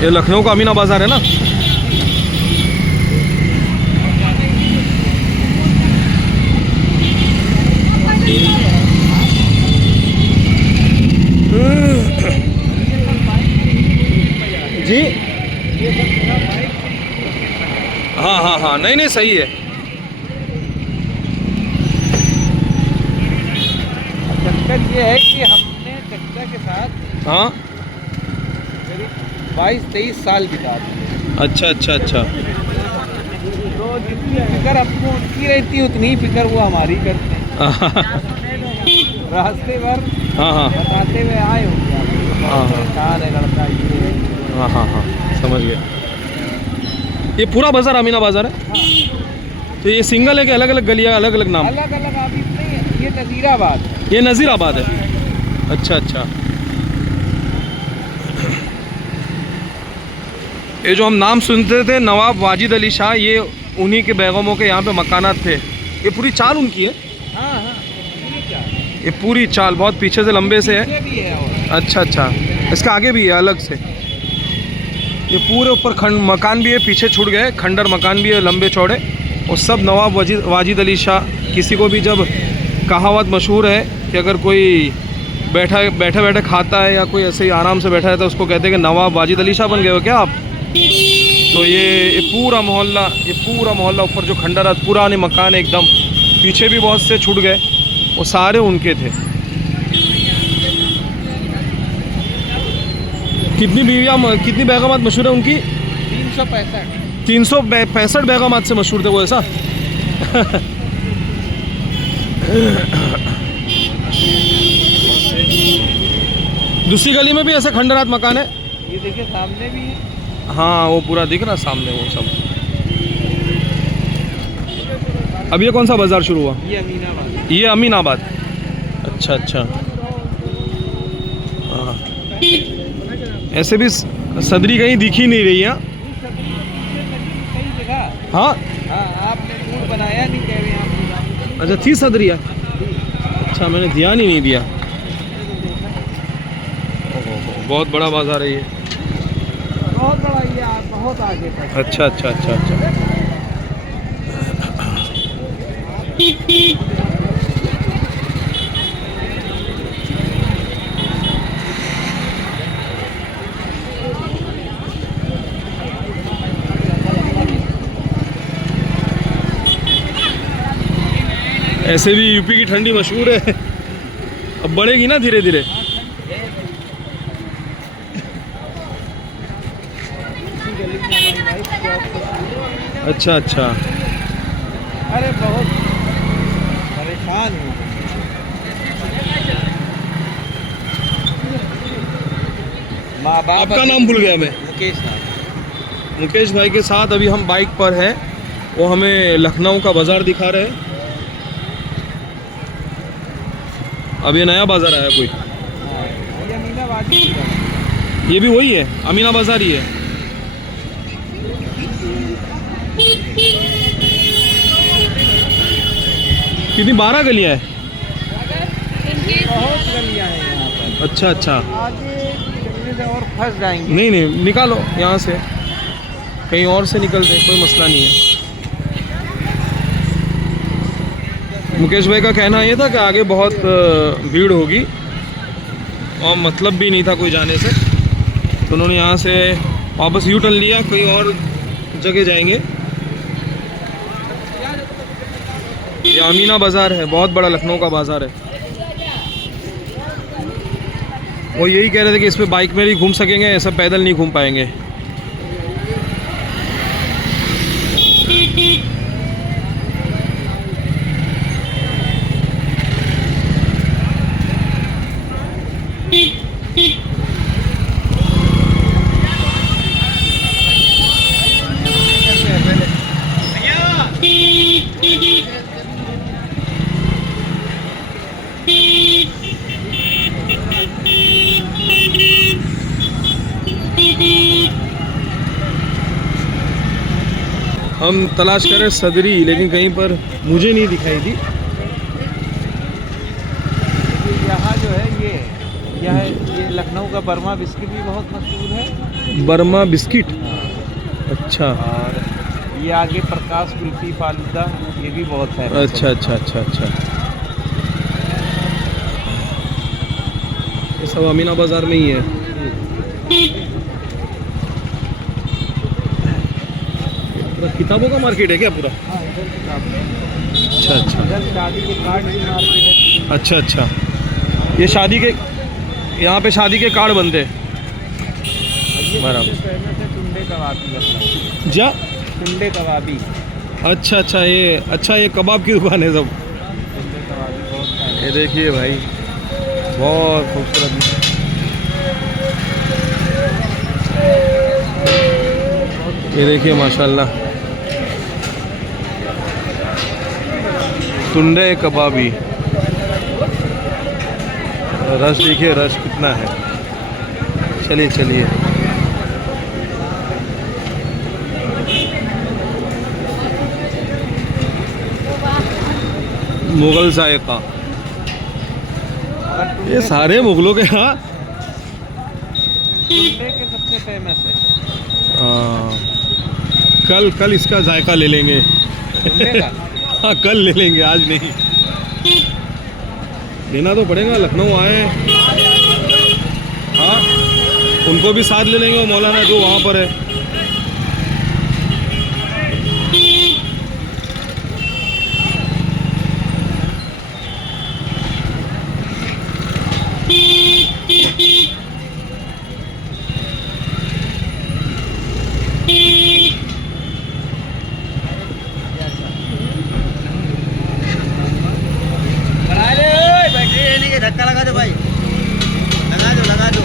ये लखनऊ का अमीना बाज़ार है ना। जी हाँ हाँ हाँ, नहीं नहीं सही है। चक्कर ये है कि हमने चक्कर के साथ हाँ 22-23 साल बिता दिए। अच्छा अच्छा अच्छा। तो जितनी फिक्र हमको उनकी रहती है उतनी ही फिक्र वो हमारी करते हैं। रास्ते भर हाँ हाँ बताते हुए आए हो क्या हाँ हाँ परेशान है लड़का ये। हाँ हाँ हाँ समझ गया। ये पूरा बाज़ार अमीना बाज़ार है। हाँ। तो ये सिंगल है कि अलग अलग गलियाँ अलग अलग नाम? अलग अलग आप नहीं है, ये नज़ीराबाद है। ये नज़ीराबाद है। अच्छा अच्छा। ये जो हम नाम सुनते थे नवाब वाजिद अली शाह, ये उन्हीं के बेगमों के यहाँ पे मकानात थे। ये पूरी चाल उनकी है। हाँ हाँ ये पूरी चाल बहुत पीछे से लंबे से है। पीछे भी है और अच्छा अच्छा, इसका आगे भी है अलग से। ये पूरे ऊपर मकान भी है, पीछे छूट गए खंडर मकान भी है लंबे चौड़े। और सब नवाब वाजिद अली शाह। किसी को भी जब कहावत मशहूर है कि अगर कोई बैठे बैठे खाता है या कोई ऐसे ही आराम से बैठा है तो उसको कहते हैं कि नवाब वाजिद अली शाह बन गए हो क्या आप। तो ये पूरा मोहल्ला ऊपर जो खंडर है, पुराने मकान एकदम पीछे भी बहुत से छूट गए, वो सारे उनके थे। कितनी बीवियाँ कितनी बेगमात मशहूर है उनकी? 365। 365 बेगमात से मशहूर थे वो, ऐसा? दूसरी गली में भी ऐसे खंडरात मकान है। ये देखिए सामने भी है। हाँ वो पूरा दिख रहा सामने वो सब। अब ये कौन सा बाज़ार शुरू हुआ? ये अमीनाबाद। ये अमीनाबाद। अच्छा अच्छा। हाँ ऐसे भी सदरी कहीं दिख ही नहीं रही है। कई जगह। हाँ हाँ आपने मूड बनाया नहीं कह रहे आप। अच्छा थी सदरिया। अच्छा मैंने ध्यान ही नहीं दिया। बहुत बड़ा बाज़ार है ये। बहुत बड़ा ये बहुत आगे तक। अच्छा अच्छा अच्छा अच्छा। ऐसे भी यूपी की ठंडी मशहूर है। अब बढ़ेगी ना धीरे धीरे। अच्छा अच्छा। अरे बहुत परेशान हूँ। माँ बाप। आपका नाम भूल गया मैं। मुकेश नाम। मुकेश भाई के साथ अभी हम बाइक पर हैं। वो हमें लखनऊ का बाज़ार दिखा रहे हैं। अब ये नया बाज़ार आया कोई। ये अमीनाबाद ही है। ये भी वही है, अमीना बाज़ार ही है। कितनी 12 गलियाँ है? बहुत गलियाँ हैं यहाँ पर। अच्छा अच्छा। आगे चलने से और फंस जाएंगे। नहीं नहीं निकालो यहाँ से, कहीं और से निकलते, कोई मसला नहीं है। मुकेश भाई का कहना ये था कि आगे बहुत भीड़ होगी और मतलब भी नहीं था कोई जाने से, तो उन्होंने यहाँ से वापस यू टर्न लिया, कोई और जगह जाएंगे। ये अमीना बाज़ार है, बहुत बड़ा लखनऊ का बाज़ार है। वो यही कह रहे थे कि इस पे बाइक में भी घूम सकेंगे, ऐसा पैदल नहीं घूम पाएंगे। हम तलाश कर रहे सदरी, लेकिन कहीं पर मुझे नहीं दिखाई दी। यहाँ जो है ये लखनऊ का बर्मा बिस्किट भी बहुत मशहूर है। Burma biscuit. अच्छा और ये आगे प्रकाश कुल्फी फालूदा, ये भी बहुत है। अच्छा अच्छा अच्छा अच्छा। ये सब अमीना बाज़ार में ही है। पूरा किताबों का मार्केट है क्या पूरा? अच्छा अच्छा इधर शादी के कार्ड की मार्केट है। अच्छा अच्छा। ये शादी के, यहाँ पे शादी के कार्ड बनते हैं। ये बराबर। सबसे फेमस है टुंडे कबाबी मतलब। जा टुंडे कबाबी, अच्छा अच्छा, ये कबाब की दुकान है सब। टुंडे कबाबी बहुत फेमस। ये देखिए भाई, बहुत खूबसूरत। ये देखिए माशाल्लाह, टुंडे कबाबी। रश देखिए, रश कितना है। चलिए चलिए। मुगल जायका, और ये सारे मुगलों के यहाँ। टुंडे के सबसे फेमस है कल इसका जायका ले लेंगे। टुंडे का। हाँ कल ले लेंगे, आज नहीं। लेना तो पड़ेगा, लखनऊ आए। हाँ उनको भी साथ ले लेंगे, वो मौलाना जो वहाँ पर है। धक्का लगा दो भाई, लगा दो।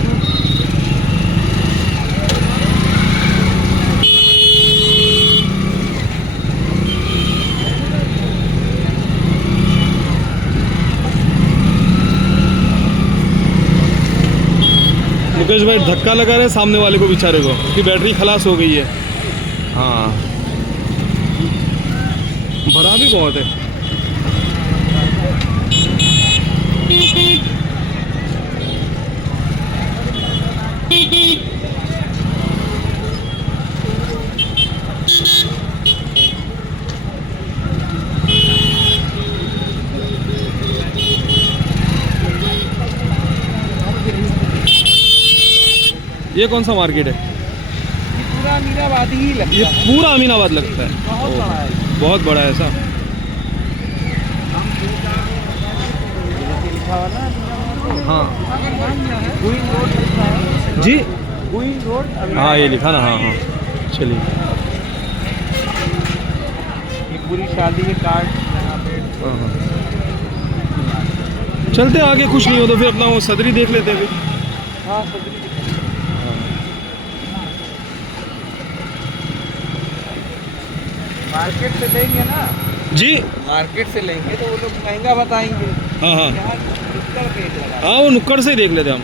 मुकेश भाई धक्का लगा रहे सामने वाले को, बेचारे को, कि बैटरी खलास हो गई है। हाँ बड़ा भी बहुत है। ये कौन सा मार्केट है? ये पूरा अमीनाबाद ही लगता ये है। पूरा अमीनाबाद लगता है। बहुत ओह, बड़ा है। बहुत बड़ा है ऐसा। जैसे लिखा हुआ ना हाँ क्वीन रोड लिखा है। जी, क्वीन रोड हाँ ये लिखा ना। हाँ हाँ चलिए। ये पूरी शादी के कार्ड यहाँ पे। हाँ हाँ चलते आगे, कुछ नहीं हो तो फिर अपना वो सदरी देख लेते हैं फिर। हाँ सदरी मार्केट से लेंगे ना, जी मार्केट से लेंगे तो वो लोग महंगा बताएंगे। हाँ हाँ यहाँ नुक्कड़ रेट लगा। हाँ, वो नुक्कड़ से ही देख लेते हम।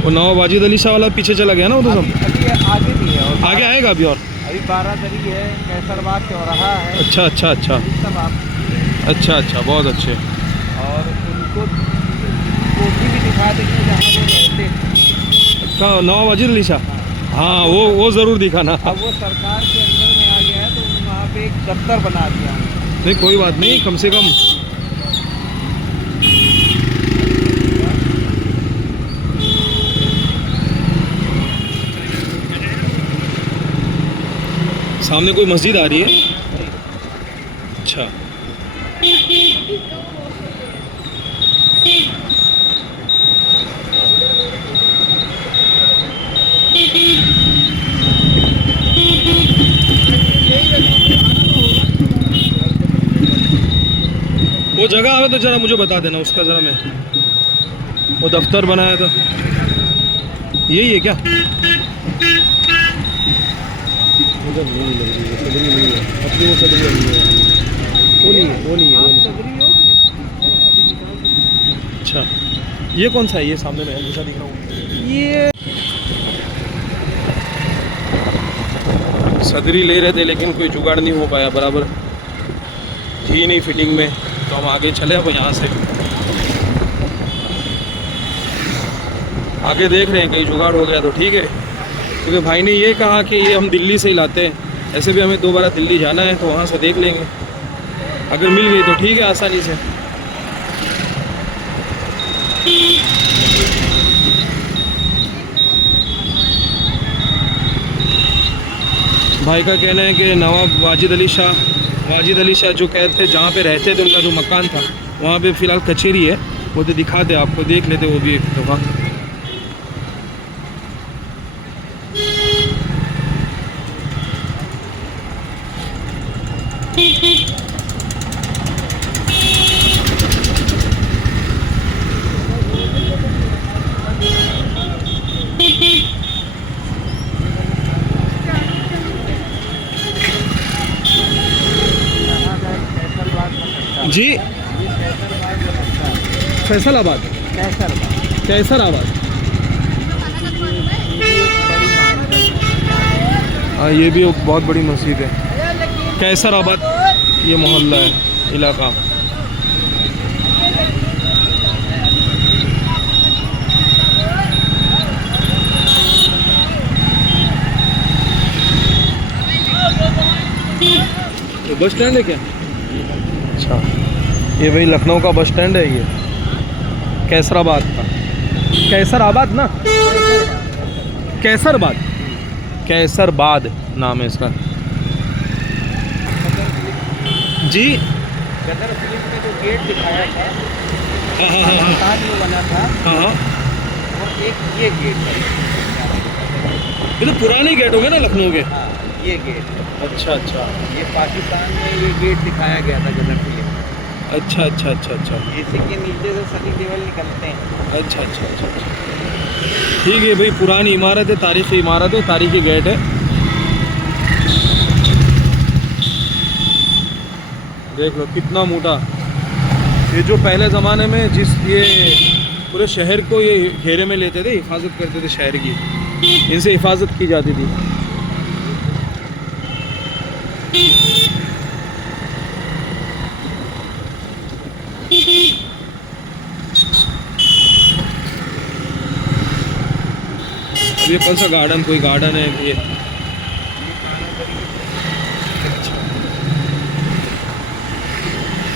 वो नवाब वाजिद अली शाह वाला पीछे चला गया ना, वो तो सब अभी आगे भी है, और आगे आएगा अभी। और अभी 12 दरी है, कैसरबाग चौराहा है, अच्छा अच्छा अच्छा सब आप। अच्छा अच्छा, बहुत अच्छे। और उनको कोठी भी दिखा देंगे जहाँ वो रहते थे। का नवाब वाजिद अली शाह, हाँ वो ज़रूर दिखाना। अब वो सरकार के अंदर में आ गया है तो वहाँ पे एक दफ्तर बना दिया। नहीं कोई बात नहीं, कम से कम सामने कोई मस्जिद आ रही है। अच्छा वो जगह है तो ज़रा मुझे बता देना उसका, ज़रा मैं वो दफ्तर बनाया था, यही है क्या? मुझे नहीं लग रही है, सदरी नहीं है अपनी, वो सदरी नहीं है। वो नहीं है, वो नहीं है, वो नहीं है। सदरी हो अच्छा, ये कौन सा है? ये सामने में है, दूसरा दिख रहा हूँ। ये सदरी ले रहे थे लेकिन कोई जुगाड़ नहीं हो पाया, बराबर थी नहीं फिटिंग में, तो हम आगे चले। अब यहाँ से आगे देख रहे हैं, कहीं जुगाड़ हो गया तो ठीक है, क्योंकि भाई ने ये कहा कि ये हम दिल्ली से ही लाते हैं। ऐसे भी हमें दोबारा दिल्ली जाना है, तो वहाँ से देख लेंगे, अगर मिल गई तो ठीक है आसानी से। भाई का कहना है कि नवाब वाजिद अली शाह जो कहते थे जहाँ पे रहते थे, उनका जो मकान था वहाँ पे फ़िलहाल कचेरी है, वो तो दिखाते आपको, देख लेते वो भी एक दफ़ा। जी, फैसलाबाद, कैसराबाद। हाँ, ये भी एक बहुत बड़ी मस्जिद है, कैसराबाद ये मोहल्ला है, इलाका। ये बस स्टैंड है क्या? अच्छा, ये वही लखनऊ का बस स्टैंड है, ये कैसराबाद का। कैसराबाद ना, कैसरबाद नाम है इसका। जी, गदर फिल्म में जो गेट दिखाया था, हाँ हाँ हाँ मकान जो बना था, हाँ हाँ, और एक ये गेट है। ये तो पुराने गेट हो गए ना लखनऊ के। हाँ, ये गेट है। अच्छा अच्छा ये पाकिस्तान में ये गेट दिखाया गया था गदर फिल्म में। अच्छा अच्छा अच्छा अच्छा इसी के नीचे से सनी देओल निकलते हैं। अच्छा अच्छा अच्छा अच्छा, ठीक है भाई, पुरानी इमारत है, तारीखी इमारत है, तारीखी गेट है। देख लो कितना मोटा, ये जो पहले ज़माने में जिस ये पूरे शहर को ये घेरे में लेते थे, हिफाजत करते थे शहर की, इनसे हिफाजत की जाती थी। ये कौन सा गार्डन, कोई गार्डन है ये?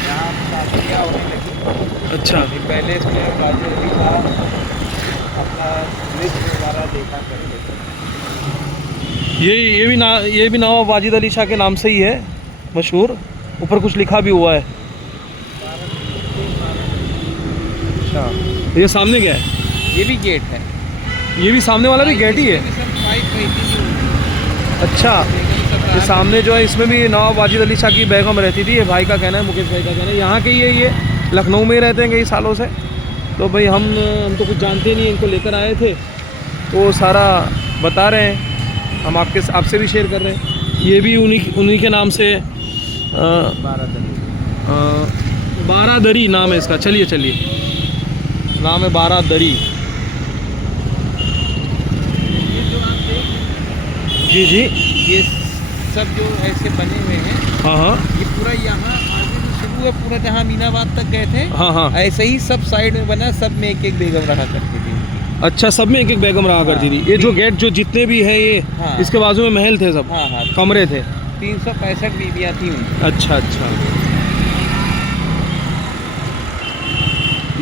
यहाँ शादियाँ होने लगी। अच्छा, ये पहले इसमें वाजिद अली साहब अपना नृत्य वगैरह देखा करते थे। ये भी नवाब वाजिद अली शाह के नाम से ही है मशहूर, ऊपर कुछ लिखा भी हुआ है। अच्छा, ये सामने क्या है? ये भी गेट है। ये भी सामने वाला भी गेट ही है? अच्छा, ये सामने जो है इसमें भी नवाब वाजिद अली शाह की बेगम रहती थी, ये भाई का कहना है, मुकेश भाई का कहना है। यहाँ के ये लखनऊ में ही रहते हैं कई सालों से, तो भाई हम तो कुछ जानते नहीं, इनको लेकर आए थे तो वो सारा बता रहे हैं, हम आपसे भी शेयर कर रहे हैं। ये भी उन्हीं के नाम से बारादरी नाम है इसका। चलिए नाम है बारादरी। जी जी, ये सब जो ऐसे बने हुए हैं, हाँ हाँ ये पूरा यहाँ आगे जो शुरू है, पूरा जहाँ अमीनाबाद तक गए थे, हाँ हाँ, ऐसे ही सब साइड में बना, सब में एक एक बेगम रखा करती थी। अच्छा, सब में एक एक बेगम रहा करती थी। ये जो गेट जो जितने भी हैं ये, हाँ, इसके बाजू में महल थे सब, हाँ हाँ, कमरे थे। 365 बीबियाँ थी उनकी। अच्छा अच्छा,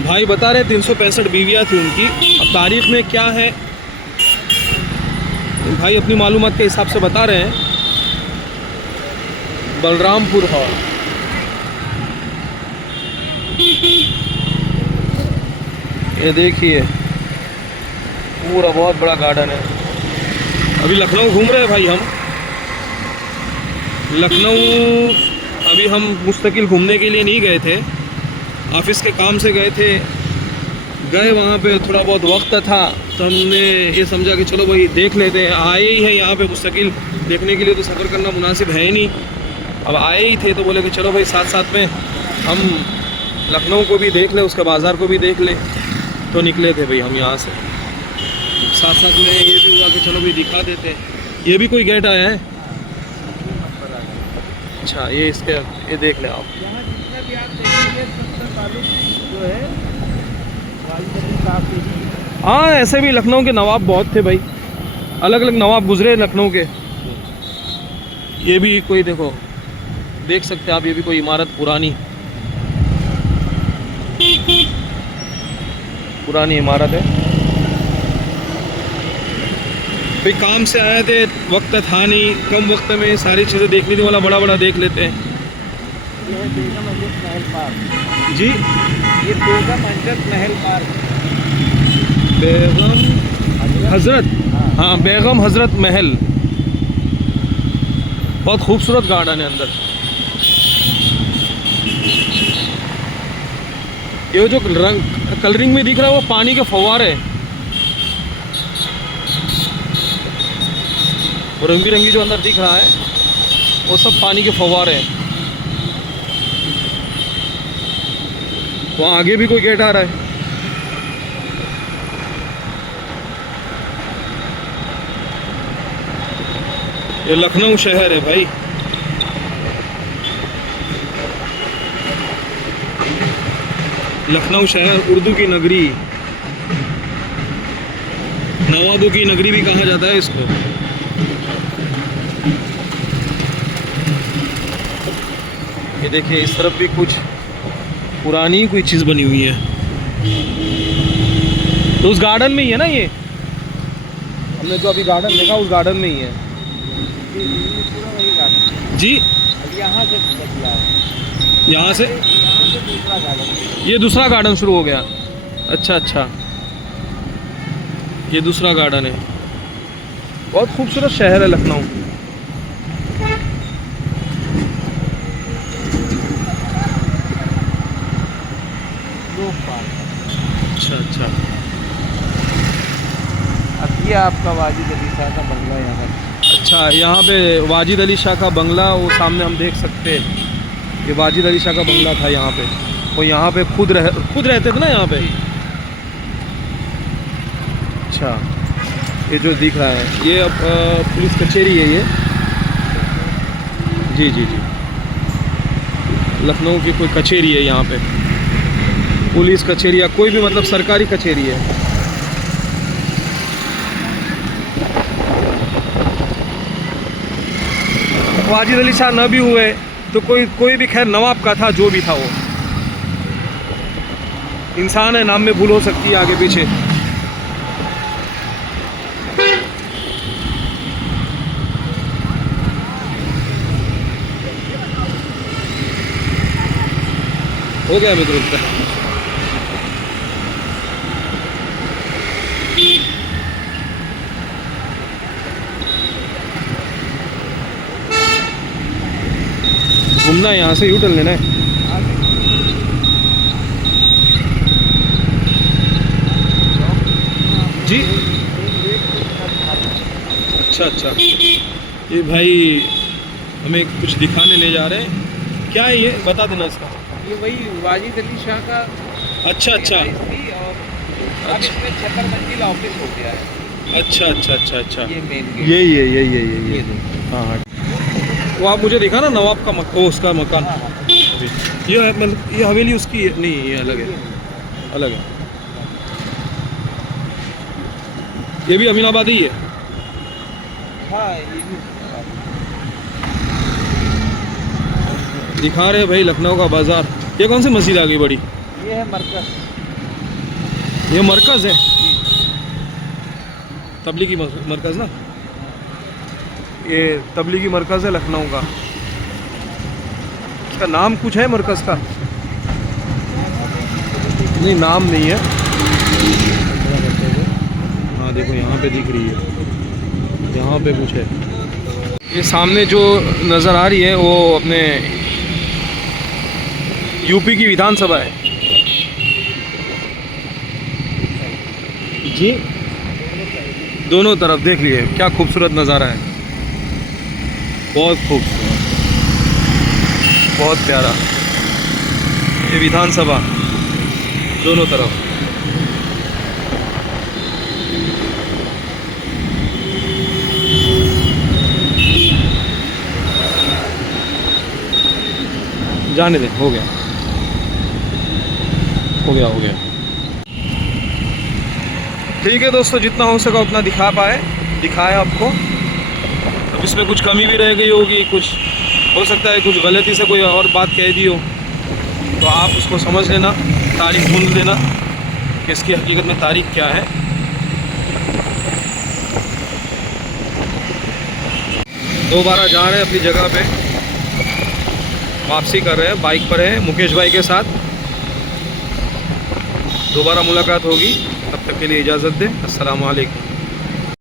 भाई बता रहे 365 बीवियाँ थी उनकी। अब तारीख में क्या है भाई अपनी मालूमात के हिसाब से बता रहे हैं। बलरामपुर हॉल, ये देखिए पूरा बहुत बड़ा गार्डन है। अभी लखनऊ घूम रहे हैं भाई हम, लखनऊ अभी हम मुस्तकिल घूमने के लिए नहीं गए थे, ऑफिस के काम से गए थे। गए वहाँ पे थोड़ा बहुत वक्त था तो हमने ये समझा कि चलो भाई देख लेते हैं, आए ही हैं यहाँ पे मुस्तकिल देखने के लिए, तो सफ़र करना मुनासिब है ही नहीं। अब आए ही थे तो बोले कि चलो भाई साथ साथ में हम लखनऊ को भी देख ले, उसके बाज़ार को भी देख ले, तो निकले थे भाई हम यहाँ से। साथ साथ में ये भी हुआ कि चलो भाई दिखा देते हैं। ये भी कोई गेट आया है? अच्छा, ये इसके ये देख ले आप। यहाँ जितना भी आप देखेंगे सबसे ताल्लुक जो है वाली साहब से ही। हाँ, ऐसे भी लखनऊ के नवाब बहुत थे भाई, अलग अलग नवाब गुजरे लखनऊ के। ये भी कोई देखो, देख सकते हैं आप, ये भी कोई इमारत पुरानी इमारत है भाई। काम से आए थे, वक्त था नहीं, कम वक्त में सारी चीज़ें देखनी थी, वाला बड़ा बड़ा देख लेते हैं। ये है बेगम हजरत महल पार्क जी, ये बेगम हजरत महल पार्क। बेगम हजरत, हाँ बेगम हजरत महल, बहुत खूबसूरत गार्डन है अंदर। ये जो रंग कलरिंग में दिख रहा है वो पानी के फव्वारे, वो रंग बिरंगी जो अंदर दिख रहा है वो सब पानी के फव्वारे हैं। वहाँ आगे भी कोई गेट आ रहा है। ये लखनऊ शहर है भाई। लखनऊ शहर उर्दू की नगरी, नवाबों की नगरी भी कहा जाता है इसको। ये देखिए, इस तरफ भी कुछ पुरानी कोई चीज़ बनी हुई है। तो उस गार्डन में ही है ना, ये हमने जो अभी गार्डन देखा उस गार्डन में ही है ये पूरा वही गार्डन जी। यहाँ से बदला है, यहाँ से दूसरा गार्डन। ये दूसरा गार्डन शुरू हो गया। अच्छा अच्छा, ये दूसरा गार्डन है। बहुत खूबसूरत शहर है लखनऊ। अच्छा अच्छा, अब ये आपका वाजिद अली शाह का बंगला यहाँ पर। अच्छा, यहाँ पे वाजिद अली शाह का बंगला, वो सामने हम देख सकते हैं। ये वाजिद अली शाह का बंगला था यहाँ पे। वो यहाँ पे खुद रहते थे ना यहाँ पे। अच्छा, ये जो दिख रहा है ये अब पुलिस कचहरी है ये। जी जी जी, लखनऊ की कोई कचहरी है यहाँ पे, पुलिस कचहरी या कोई भी मतलब सरकारी कचहरी है। वाजिद अली शाह न भी हुए तो कोई भी खैर नवाब का था, जो भी था वो इंसान है, नाम में भूल हो सकती है आगे पीछे। हो गया मित्रों का। घूमना है, यहाँ से यू टर्न लेना है। जी, अच्छा अच्छा, ये भाई हमें कुछ दिखाने ले जा रहे हैं। क्या है ये, बता देना इसका। ये वही वाजिद अली शाह का अच्छा अच्छा थी और अब इसमें 76 मंजिल ऑफिस हो गया है। अच्छा अच्छा अच्छा अच्छा, ये मेन गेट। यही हाँ हाँ। वो आप मुझे दिखा ना नवाब का वो उसका मकान। जी, ये है मतलब ये हवेली उसकी नहीं, ये अलग है, अलग है। ये भी अमीनाबाद ही है। हाँ, ये भी दिखा रहे भाई लखनऊ का बाज़ार। ये कौन सी मस्जिद आ गई बड़ी? ये है मरकज। ये मरकज़ है, तबलीगी मरकज़ ना, ये तबलीगी मरकज़ है लखनऊ का। इसका नाम कुछ है मरकज़ का? नहीं, नाम नहीं है। हाँ देखो यहाँ पे दिख रही है, यहाँ पे कुछ है। ये सामने जो नज़र आ रही है वो अपने यूपी की विधानसभा है जी। दोनों तरफ देख लिए, क्या खूबसूरत नज़ारा है, बहुत खूबसूरत। बहुत प्यारा। ये विधानसभा दोनों तरफ। जाने दे, हो गया हो गया हो गया। ठीक है दोस्तों, जितना हो सका उतना दिखाया आपको। अब इसमें कुछ कमी भी रह गई होगी, कुछ हो सकता है कुछ गलती से कोई और बात कह दी हो, तो आप उसको समझ लेना, तारीख ढूंढ लेना कि इसकी हकीकत में तारीख क्या है। दोबारा जा रहे हैं अपनी जगह पे, वापसी कर रहे हैं, बाइक पर है मुकेश भाई के साथ। दोबारा मुलाकात होगी, तब तक के लिए इजाज़त दें। अस्सलाम वालेकुम।